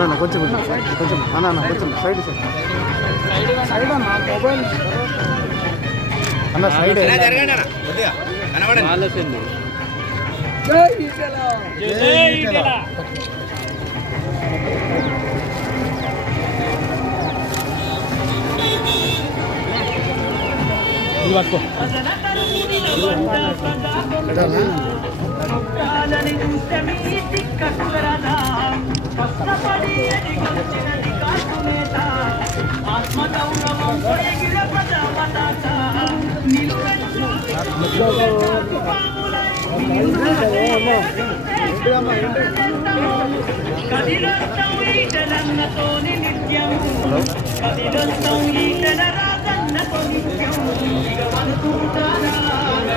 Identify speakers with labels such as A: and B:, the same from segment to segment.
A: అన్న కొంచెం కొంచెం కొంచెం అన్న అన్న కొంచెం సైడ్ సైడ్.
B: సైడ్ అన్న మొబైల్
A: అన్న సైడ్
C: కనబడండి.
A: పట్టుకో
D: చూస్తే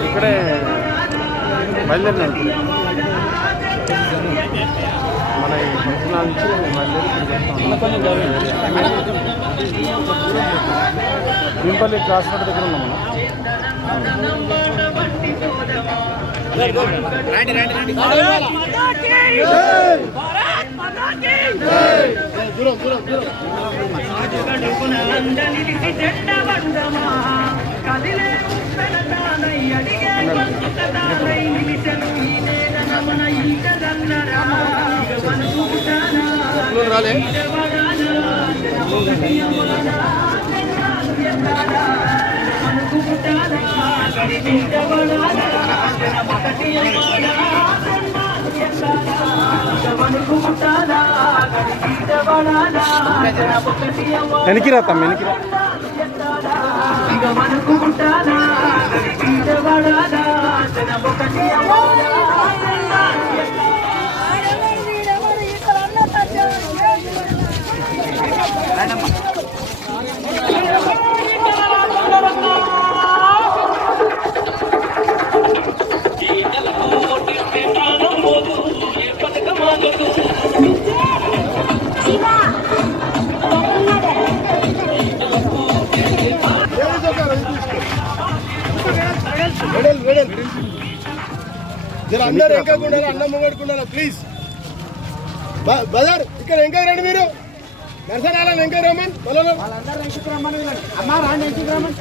A: ఇక్కడే బయలుదేరినాం మన ఈ ఫంక్షన్ నుంచి బయలుదేరి ఇక్కడికి భీంపల్లి క్రాస్ రోడ్ దగ్గర ఉన్నాం మనం.
C: రండి రండి
A: రాలే వెనక్కి రా తమ్మ
E: అందరు ఇంకా అన్నం ముంగడుకుండాలి ప్లీజ్ బజార్ ఇక్కడ ఇంకా రండి మీరు. నరసరాల ఇంకా రమ్మని
B: వాళ్ళందరూ ఎంచుకు రమ్మని వీళ్ళని. అమ్మా రాండి ఎంచుకు రమ్మని